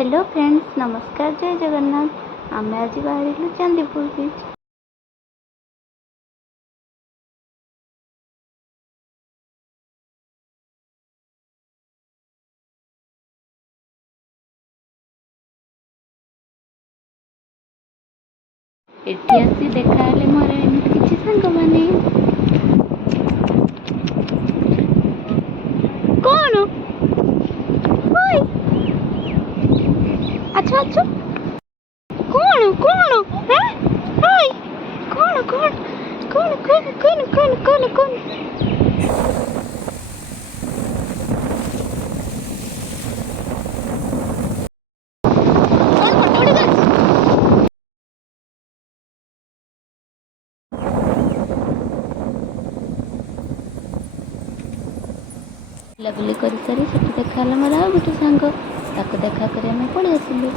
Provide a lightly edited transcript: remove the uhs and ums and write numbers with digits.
Hello friends, नमस्कार, जय जगन्नाथ। आमे आज बाहर चांदीपुर बीच। एठी आसी देखा हेले मोर एमती किछि संग माने कौन ओय अच्छा अच्छा कौन कौन हैं ओय कौन कौन कौन कौन कौन कौन कौन कौन बुलाबुली कर सारी से देखा मोर आ गोटे सांग ताको देखा कर आम पड़े आसिलु।